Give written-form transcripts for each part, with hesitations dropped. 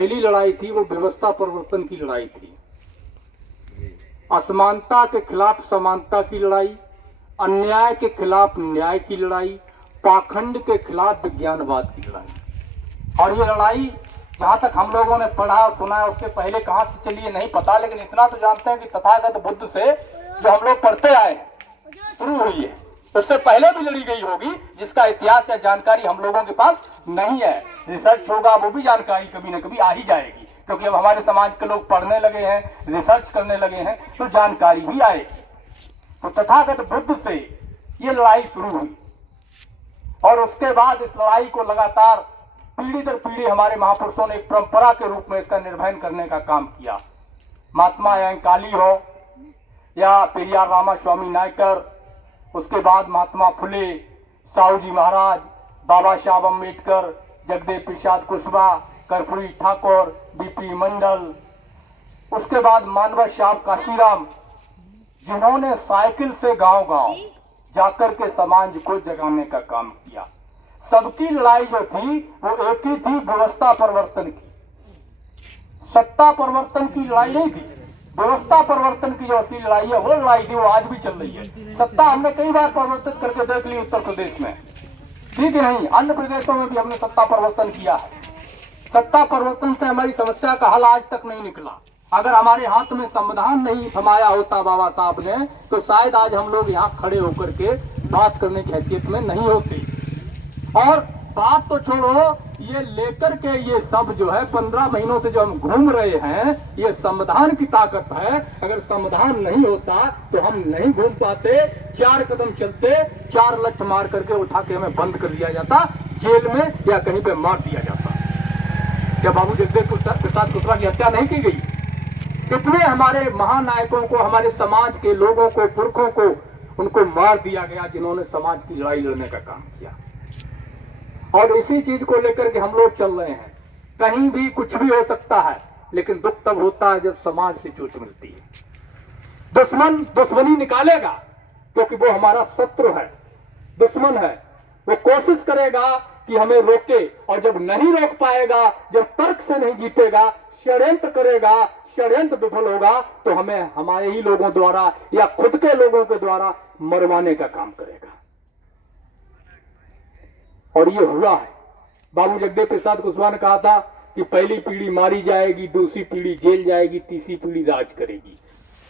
पहली लड़ाई थी वो व्यवस्था परिवर्तन की लड़ाई थी। असमानता के खिलाफ समानता की लड़ाई, अन्याय के खिलाफ न्याय की लड़ाई, पाखंड के खिलाफ विज्ञानवाद की लड़ाई। और ये लड़ाई जहां तक हम लोगों ने पढ़ा और सुना है, उससे पहले कहां से चली है नहीं पता, लेकिन इतना तो जानते हैं कि तथागत बुद्ध से जो हम लोग पढ़ते आए हैं शुरू हुई है। उससे पहले भी लड़ी गई होगी, जिसका इतिहास या जानकारी हम लोगों के पास नहीं है। रिसर्च होगा, वो भी जानकारी कभी न कभी आ ही जाएगी, क्योंकि अब हमारे समाज के लोग पढ़ने लगे हैं, रिसर्च करने लगे हैं, तो जानकारी भी आएगी। तो तथागत बुद्ध से ये लड़ाई शुरू हुई और उसके बाद इस लड़ाई को लगातार पीढ़ी दर पीढ़ी हमारे महापुरुषों ने एक परंपरा के रूप में इसका निर्वहन करने का काम किया। महात्मा काली हो या पेरियार रामास्वामी नायकर, उसके बाद महात्मा फुले, साहू जी महाराज, बाबा साहब अम्बेडकर, जगदेव प्रसाद कुशवाहा, कर्पूरी ठाकुर, बीपी मंडल, उसके बाद मानव साहब काशीराम, जिन्होंने साइकिल से गांव गांव जाकर के समाज को जगाने का काम किया। सबकी लड़ाई जो थी वो एक ही थी, व्यवस्था परिवर्तन की। सत्ता परिवर्तन की लड़ाई नहीं थी, व्यवस्था परिवर्तन की जो असली लड़ाई है वो लड़ाई थी, वो आज भी चल रही है। सत्ता हमने कई बार परिवर्तित करके देख ली उत्तर प्रदेश में, ठीक है नहीं, अन्य प्रदेशों में भी हमने सत्ता परिवर्तन किया है। सत्ता परिवर्तन से हमारी समस्या का हल आज तक नहीं निकला। अगर हमारे हाथ में संविधान नहीं थमाया होता बाबा साहब ने, तो शायद आज हम लोग यहाँ खड़े होकर के बात करने की हैसियत में नहीं होते। और बात तो छोड़ो, ये लेकर के ये सब जो है 15 महीनों से जो हम घूम रहे हैं, ये संविधान की ताकत है। अगर संविधान नहीं होता तो हम नहीं घूम पाते। 4 कदम चलते, 4 लठ मार करके उठा के हमें बंद कर दिया जाता जेल में या कहीं पे मार दिया जाता। क्या बाबू जगदेव प्रसाद कुशवाहा की हत्या नहीं की गई? कितने हमारे महानायकों को, हमारे समाज के लोगों को, पुरखों को उनको मार दिया गया जिन्होंने समाज की लड़ाई लड़ने का काम किया। और इसी चीज को लेकर के हम लोग चल रहे हैं। कहीं भी कुछ भी हो सकता है, लेकिन दुख तब होता है जब समाज से चोट मिलती है। दुश्मन दुश्मनी निकालेगा, क्योंकि वो हमारा शत्रु है, दुश्मन है। वो कोशिश करेगा कि हमें रोके, और जब नहीं रोक पाएगा, जब तर्क से नहीं जीतेगा, षड्यंत्र करेगा, षड्यंत्र विफल होगा, तो हमें हमारे ही लोगों द्वारा या खुद के लोगों के द्वारा मरवाने का काम करेगा। और ये हुआ है। बाबू जगदेव प्रसाद कुशवाहा ने कहा था कि पहली पीढ़ी मारी जाएगी, दूसरी पीढ़ी जेल जाएगी, तीसरी पीढ़ी राज करेगी।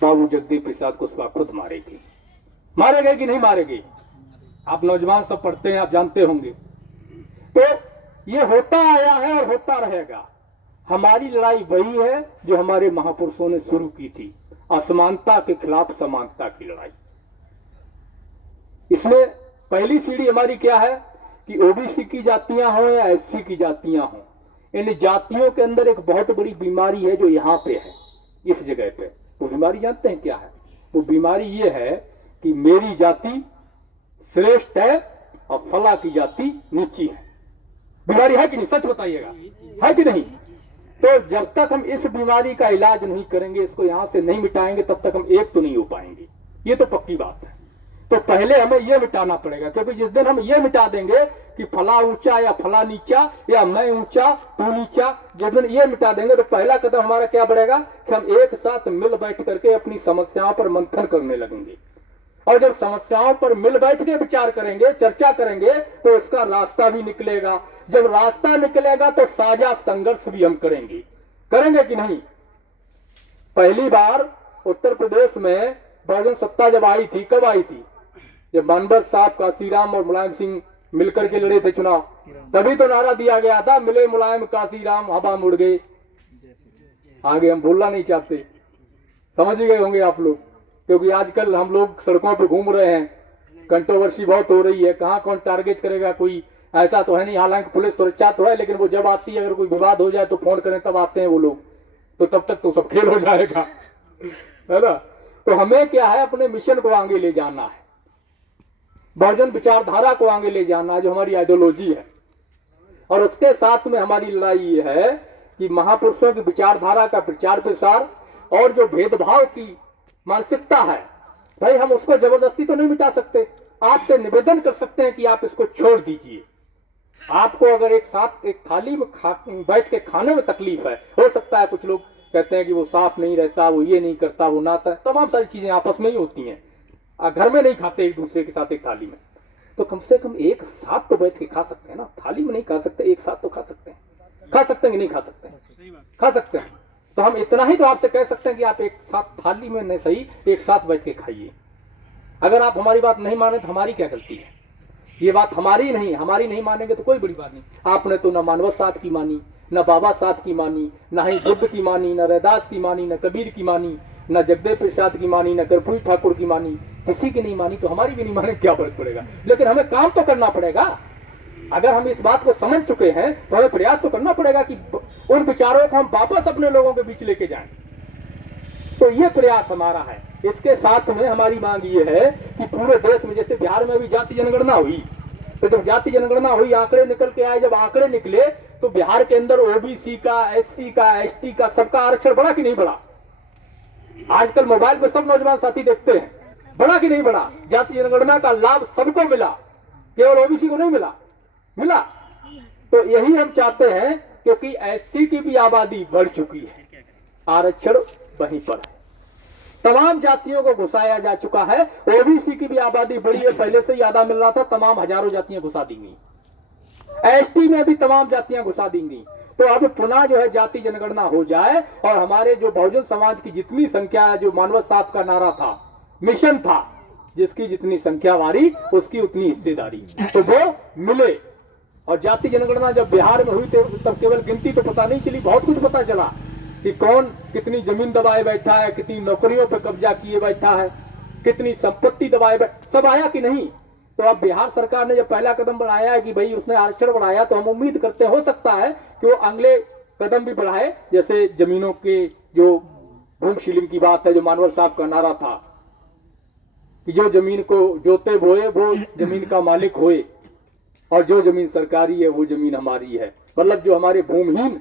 बाबू जगदेव प्रसाद कुशवाहा खुद मारेगी। मारे गए कि नहीं मारे गए? आप नौजवान सब पढ़ते हैं, आप जानते होंगे। तो ये होता आया है और होता रहेगा। हमारी लड़ाई वही है जो हमारे महापुरुषों ने शुरू की थी, असमानता के खिलाफ समानता की लड़ाई। इसमें पहली सीढ़ी हमारी क्या है कि ओबीसी की जातियां हों या एससी की जातियां हों, इन जातियों के अंदर एक बहुत बड़ी बीमारी है जो यहाँ पे है, इस जगह पे। वो बीमारी जानते हैं क्या है? वो बीमारी ये है कि मेरी जाति श्रेष्ठ है और फला की जाति नीची है। बीमारी है कि नहीं? सच बताइएगा, है कि नहीं? तो जब तक हम इस बीमारी का इलाज नहीं करेंगे, इसको यहां से नहीं मिटाएंगे, तब तक हम एक तो नहीं हो पाएंगे। ये तो पक्की बात है। तो पहले हमें यह मिटाना पड़ेगा, क्योंकि जिस दिन हम ये मिटा देंगे कि फला ऊंचा या फला नीचा या मैं ऊंचा तू नीचा, जिस दिन ये मिटा देंगे तो पहला कदम हमारा क्या बढ़ेगा कि हम एक साथ मिल बैठ करके अपनी समस्याओं पर मंथन करने लगेंगे। और जब समस्याओं पर मिल बैठ के विचार करेंगे, चर्चा करेंगे, तो इसका रास्ता भी निकलेगा। जब रास्ता निकलेगा तो साझा संघर्ष भी हम करेंगे कि नहीं? पहली बार उत्तर प्रदेश में बहुजन सत्ता जब आई थी, कब आई थी? जब मानवर साहब, काशीराम और मुलायम सिंह मिलकर के लड़े थे चुनाव, तभी तो नारा दिया गया था, मिले मुलायम काशीराम हवा मुड़ गए। आगे हम बोलना नहीं चाहते, समझ ही गए होंगे आप लोग, क्योंकि आजकल हम लोग सड़कों पे घूम रहे हैं, कंट्रोवर्सी बहुत हो रही है। कहाँ कौन टारगेट करेगा, कोई ऐसा तो है नहीं। हालांकि पुलिस सुरक्षा तो है, लेकिन वो जब आती है, अगर कोई विवाद हो जाए तो फोन करें तब आते हैं वो लोग, तो तब तक तो सब खेल हो जाएगा, है ना? तो हमें क्या है, अपने मिशन को आगे ले जाना है, बहुजन विचारधारा को आगे ले जाना है, जो हमारी आइडियोलॉजी है। और उसके साथ में हमारी लड़ाई ये है कि महापुरुषों की विचारधारा का प्रचार प्रसार, और जो भेदभाव की मानसिकता है, भाई हम उसको जबरदस्ती तो नहीं मिटा सकते। आपसे निवेदन कर सकते हैं कि आप इसको छोड़ दीजिए, आपको अगर एक साथ एक थाली में बैठ के खाने में तकलीफ है, हो सकता है कुछ लोग कहते हैं कि वो साफ नहीं रहता, वो ये नहीं करता, वो नहाता है, तमाम सारी चीजें आपस में ही होती हैं। घर में नहीं खाते एक दूसरे के साथ एक थाली में, तो कम से कम एक साथ तो बैठ के खा सकते हैं ना। थाली में नहीं खा सकते, एक साथ तो खा सकते हैं। खा सकते हैं कि नहीं खा सकते हैं? खा सकते हैं। तो हम इतना ही तो आपसे कह सकते हैं कि आप एक साथ थाली में नहीं सही, एक साथ बैठ के खाइए। अगर आप हमारी बात नहीं माने तो हमारी क्या गलती है? ये बात हमारी नहीं मानेंगे तो कोई बड़ी बात नहीं। आपने तो न मानवत साहब की मानी, न बाबा साहब की मानी, न ही बुद्ध की मानी, न रैदास की मानी, न कबीर की मानी, न जगदेव प्रसाद की मानी, न कर्पूरी ठाकुर की मानी, किसी की नहीं मानी तो हमारी भी नहीं माने, क्या फर्क पड़ेगा? लेकिन हमें काम तो करना पड़ेगा। अगर हम इस बात को समझ चुके हैं तो हमें प्रयास तो करना पड़ेगा कि उन विचारों को हम वापस अपने लोगों के बीच लेके जाएं। तो ये प्रयास हमारा है। इसके साथ में हमारी मांग ये है कि पूरे देश में, जैसे बिहार में भी जाति जनगणना हुई, तो जब जाति जनगणना हुई, आंकड़े निकल के आए, जब आंकड़े निकले तो बिहार के अंदर ओबीसी का, एससी का, एसटी का, सबका आरक्षण बढ़ा कि नहीं बढ़ा? आजकल मोबाइल पे सब नौजवान साथी देखते हैं, बढ़ा कि नहीं बढ़ा? जाति जनगणना का लाभ सबको मिला, केवल ओबीसी को नहीं मिला? मिला। तो यही हम चाहते हैं, क्योंकि एससी की भी आबादी बढ़ चुकी है, आरक्षण वहीं पर है। तमाम जातियों को घुसाया जा चुका है। ओबीसी की भी आबादी बढ़ी है, पहले से ही आधा मिल रहा था, तमाम हजारों जातियां घुसा दी गई। एसटी में भी तमाम जातियां घुसा दी गई। तो अब पुनः जो है जाति जनगणना हो जाए और हमारे जो बहुजन समाज की जितनी संख्या है, जो मानवत साहब का नारा था, मिशन था, जिसकी जितनी संख्या वारी उसकी उतनी हिस्सेदारी, तो वो मिले। और जाति जनगणना जब बिहार में हुई तब केवल गिनती तो पता नहीं चली, बहुत कुछ पता चला कि कौन कितनी जमीन दबाए बैठा है, कितनी नौकरियों पर कब्जा किए बैठा है, कितनी संपत्ति दबाए सब आया कि नहीं। तो अब बिहार सरकार ने जब पहला कदम बढ़ाया है कि भाई उसने आरक्षण बढ़ाया, तो हम उम्मीद करते हो सकता है कि वो अगले कदम भी बढ़ाए। जैसे जमीनों के जो भूमि शीलिंग की बात है, जो मानवर साहब का नारा था कि जो जमीन को जोते बोए वो जमीन का मालिक होए, और जो जमीन सरकारी है वो जमीन हमारी है। मतलब जो हमारे भूमिहीन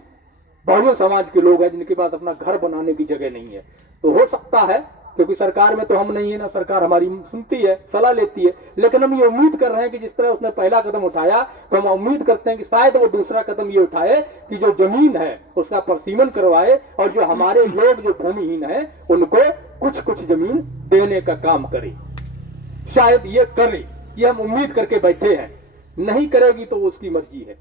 बहुजन समाज के लोग हैं, जिनके पास अपना घर बनाने की जगह नहीं है, तो हो सकता है, क्योंकि सरकार में तो हम नहीं है ना, सरकार हमारी सुनती है, सलाह लेती है, लेकिन हम ये उम्मीद कर रहे हैं कि जिस तरह उसने पहला कदम उठाया, तो हम उम्मीद करते हैं कि शायद वो दूसरा कदम ये उठाए कि जो जमीन है उसका परसीमन करवाए, और जो हमारे लोग जो भूमिहीन है उनको कुछ कुछ जमीन देने का काम करे। शायद ये करे, ये हम उम्मीद करके बैठे हैं। नहीं करेगी तो उसकी मर्जी है।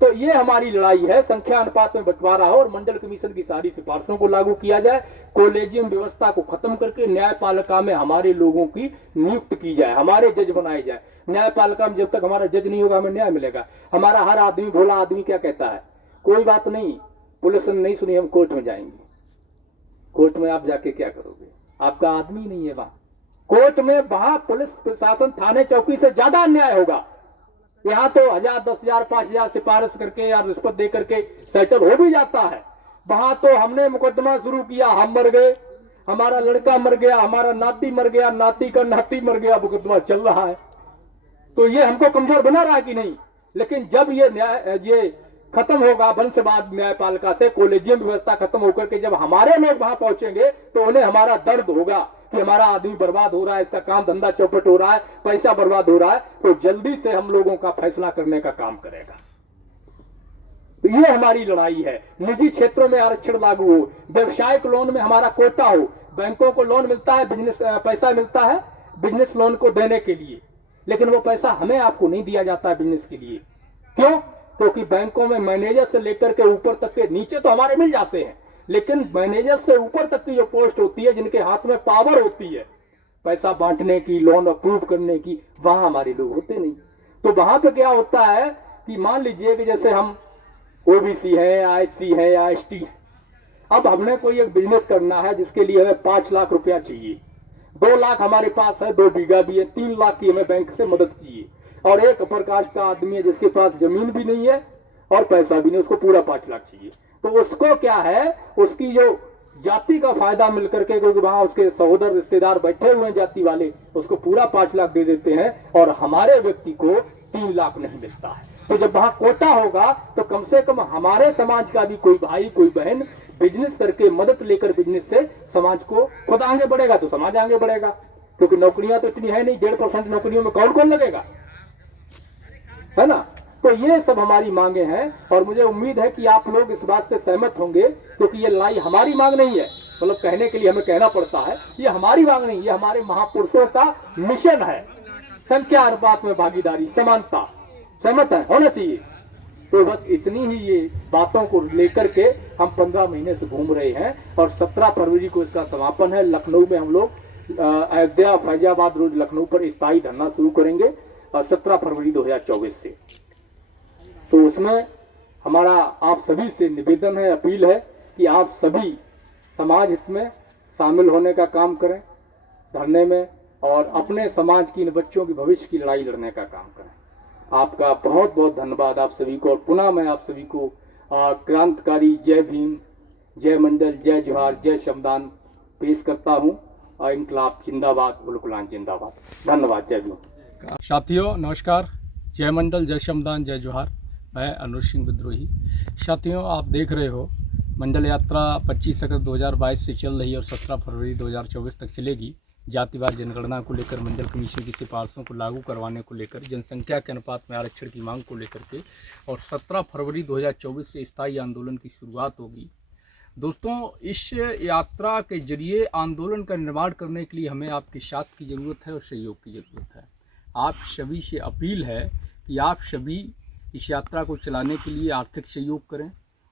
तो ये हमारी लड़ाई है, संख्या अनुपात में बंटवारा हो और मंडल कमीशन की सारी सिफारिशों को लागू किया जाए, कॉलेजियम व्यवस्था को खत्म करके न्यायपालिका में हमारे लोगों की नियुक्त की जाए, हमारे जज बनाए जाए। न्यायपालिका में जब तक हमारा जज नहीं होगा हमें न्याय मिलेगा। हमारा हर आदमी, भोला आदमी क्या कहता है, कोई बात नहीं, पुलिस ने नहीं सुनी, हम कोर्ट में जाएंगे। कोर्ट में आप जाके क्या करोगे? आपका आदमी नहीं है वहां। कोर्ट में वहां पुलिस प्रशासन, थाने चौकी से ज्यादा अन्याय होगा। यहाँ तो 1000, 10,000, 5,000 सिफारिश करके या रिश्वत दे करके सेटल हो भी जाता है। वहां तो हमने मुकदमा शुरू किया, हम मर गए, हमारा लड़का मर गया, हमारा नाती मर गया, नाती का नाती मर गया, मुकदमा चल रहा है। तो ये हमको कमजोर बना रहा है कि नहीं? लेकिन जब ये खत्म होगा वंशवाद, न्यायपालिका से कॉलेजियम व्यवस्था खत्म होकर के जब हमारे लोग वहां पहुंचेंगे तो उन्हें हमारा दर्द होगा कि हमारा आदमी बर्बाद हो रहा है, इसका काम धंधा चौपट हो रहा है, पैसा बर्बाद हो रहा है, तो जल्दी से हम लोगों का फैसला करने का काम करेगा। तो ये हमारी लड़ाई है। निजी क्षेत्रों में आरक्षण लागू हो, व्यवसायिक लोन में हमारा कोटा हो, बैंकों को लोन मिलता है, बिजनेस पैसा मिलता है बिजनेस लोन को देने के लिए, लेकिन वो पैसा हमें आपको नहीं दिया जाता है बिजनेस के लिए। क्यों? क्योंकि बैंकों में मैनेजर से लेकर के ऊपर तक के, नीचे तो हमारे मिल जाते हैं, लेकिन मैनेजर से ऊपर तक की जो पोस्ट होती है, जिनके हाथ में पावर होती है पैसा बांटने की, लोन अप्रूव करने की, वहां हमारे लोग होते नहीं। तो वहां पे क्या होता है कि मान लीजिए कि जैसे हम ओबीसी है, आईसी है या एसटी है, अब हमने कोई एक बिजनेस करना है जिसके लिए हमें 5 लाख रुपया चाहिए, 2 लाख हमारे पास है, 2 बीघा भी है, 3 लाख की हमें बैंक से मदद चाहिए, और एक प्रकार का आदमी है जिसके पास जमीन भी नहीं है और पैसा भी नहीं, उसको पूरा 5 लाख चाहिए। तो उसको क्या है, उसकी जो जाति का फायदा मिलकर के, क्योंकि वहां उसके सहोदर रिश्तेदार बैठे हुए हैं जाति वाले, उसको पूरा 5 लाख दे देते हैं और हमारे व्यक्ति को 3 लाख नहीं मिलता है। तो जब वहां कोटा होगा तो कम से कम हमारे समाज का भी कोई भाई, कोई बहन बिजनेस करके, मदद लेकर बिजनेस से समाज को खुद आगे बढ़ेगा, तो समाज आगे बढ़ेगा। क्योंकि नौकरियां तो इतनी है नहीं, 1.5% नौकरियों में कौन कौन लगेगा, है ना? तो ये सब हमारी मांगे हैं और मुझे उम्मीद है कि आप लोग इस बात से सहमत होंगे, क्योंकि ये लड़ाई हमारी मांग नहीं है, मतलब कहने के लिए हमें कहना पड़ता है, ये हमारी मांग नहीं, ये हमारे महापुरुषों का मिशन है। संख्या अनुपात में भागीदारी, समानता, सहमत है, होना चाहिए। तो बस इतनी ही ये बातों को लेकर के हम 15 महीने से घूम रहे हैं और 17 फरवरी को इसका समापन है। लखनऊ में हम लोग अयोध्या फैजाबाद रोड लखनऊ पर स्थायी धरना शुरू करेंगे 17 फरवरी 2024 से। तो उसमें हमारा आप सभी से निवेदन है, अपील है कि आप सभी समाज हित में शामिल होने का काम करें धरने में, और अपने समाज की इन बच्चों की भविष्य की लड़ाई लड़ने का काम करें। आपका बहुत बहुत धन्यवाद आप सभी को, और पुनः मैं आप सभी को क्रांतिकारी जय भीम, जय मंडल, जय जोहार, जय श्रमदान पेश करता हूँ। इनकलाब जिंदाबाद, गुलगुलान जिंदाबाद। धन्यवाद, जय भीम। साथियों नमस्कार, जय मंडल, जय श्रमदान, जय जोहार। मैं अनुज सिंह विद्रोही। साथियों आप देख रहे हो मंडल यात्रा 25 अगस्त 2022 से चल रही है और 17 फरवरी 2024 तक चलेगी। जातिवाद जनगणना को लेकर, मंडल कमीशन की सिफारिशों को लागू करवाने को लेकर, जनसंख्या के अनुपात में आरक्षण की मांग को लेकर के, और 17 फरवरी 2024 से स्थायी आंदोलन की शुरुआत होगी। दोस्तों इस यात्रा के जरिए आंदोलन का निर्माण करने के लिए हमें आपके साथ की ज़रूरत है और सहयोग की ज़रूरत है। आप सभी से अपील है कि आप सभी इस यात्रा को चलाने के लिए आर्थिक सहयोग करें,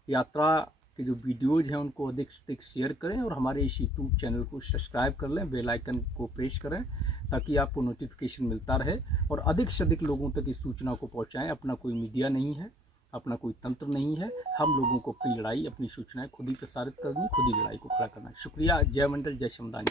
यात्रा के जो वीडियोज़ हैं उनको अधिक से अधिक शेयर करें, और हमारे इस यूट्यूब चैनल को सब्सक्राइब कर लें, बेल आइकन को प्रेस करें ताकि आपको नोटिफिकेशन मिलता रहे, और अधिक से अधिक लोगों तक इस सूचना को पहुंचाएं। अपना कोई मीडिया नहीं है, अपना कोई तंत्र नहीं है, हम लोगों को अपनी लड़ाई, अपनी सूचनाएं खुद ही प्रसारित करनी, खुद ही लड़ाई को खड़ा करना है। शुक्रिया, जय मंडल, जय श्रमदान।